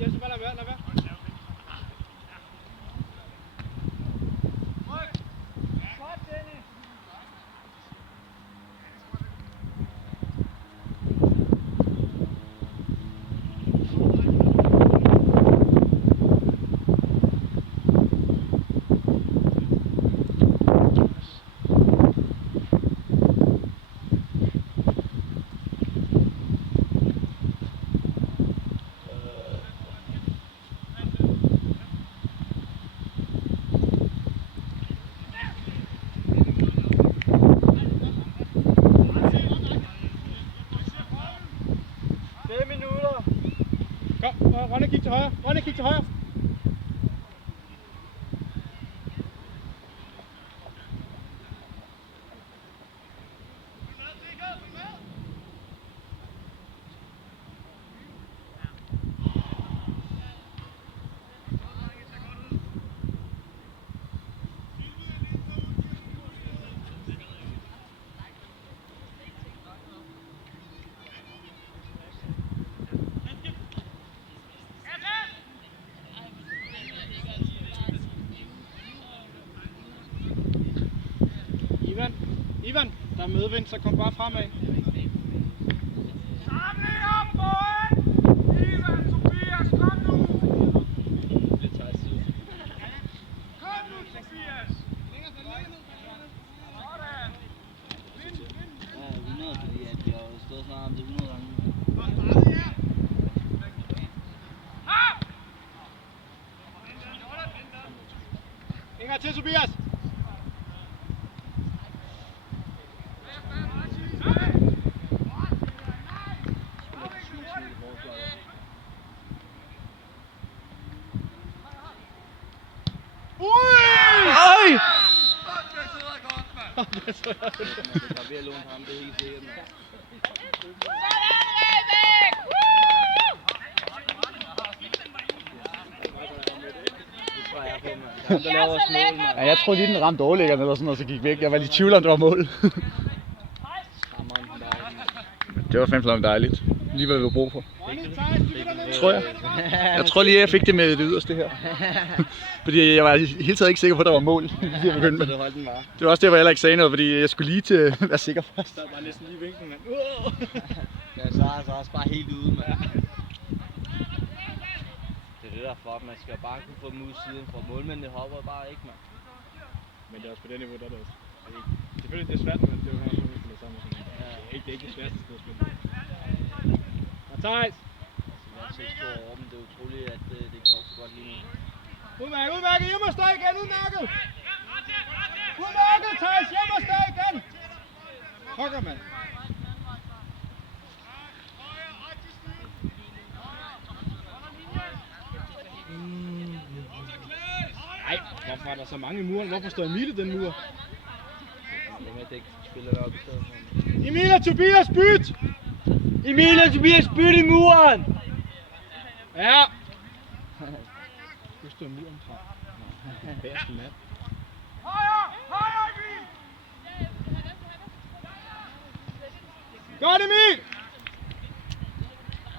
Jens, bare lad være. Rønne, kig til højre. Ivan, der er medvind, så kom bare fremad. Samling op, Boen! Ivan, Tobias, kom nu! Kom nu, Tobias! Sådan! Vind! Ja, 100, fordi at jeg har stået snart om det 100 gange. Inger til, Tobias! Oj! Jeg er ved at låne ham, det er helt sikkert. Ja, jeg troede lige den ramte overlæggeren eller sådan noget, så gik væk. Jeg var lige i tvivl om det var mål. Det var fandme dejligt. Lige hvad vi var brug for. Tror jeg. Jeg tror lige, jeg fik det med det yderste her. Fordi jeg var hele taget ikke sikker på, at der var mål. Det var også det, hvor jeg heller ikke sagde noget, fordi jeg skulle lige til at være sikker først. Der var næsten lige vinken, mand. Ja, så er også bare helt ude, mand. Det er det der fuck, man skal bare kunne få dem ud siden, for målmændene hopper bare ikke, mand. Men det er også på det niveau, der er det også. Selvfølgelig det er svært, men det er jo meget sådan, det samme. Det er ikke det sværeste sted at spille. Matthijs! Jeg ser stor over dem, det er utroligt, at det går så godt lige nu. Udmærket! Hjem og stå igen! Udmærket, Thijs! Hjem og stå igen! Hokker, mand! Nej, hvorfor er der så mange i muren? Hvorfor står Emil i den mur? Hvem er det ikke spiller der op i stedet for? Emil og Tobias, byt! Emil og Tobias, byt i muren! Ja! Hvor står muren fra? Bærste mand. Højre, Emil! Godt, Emil!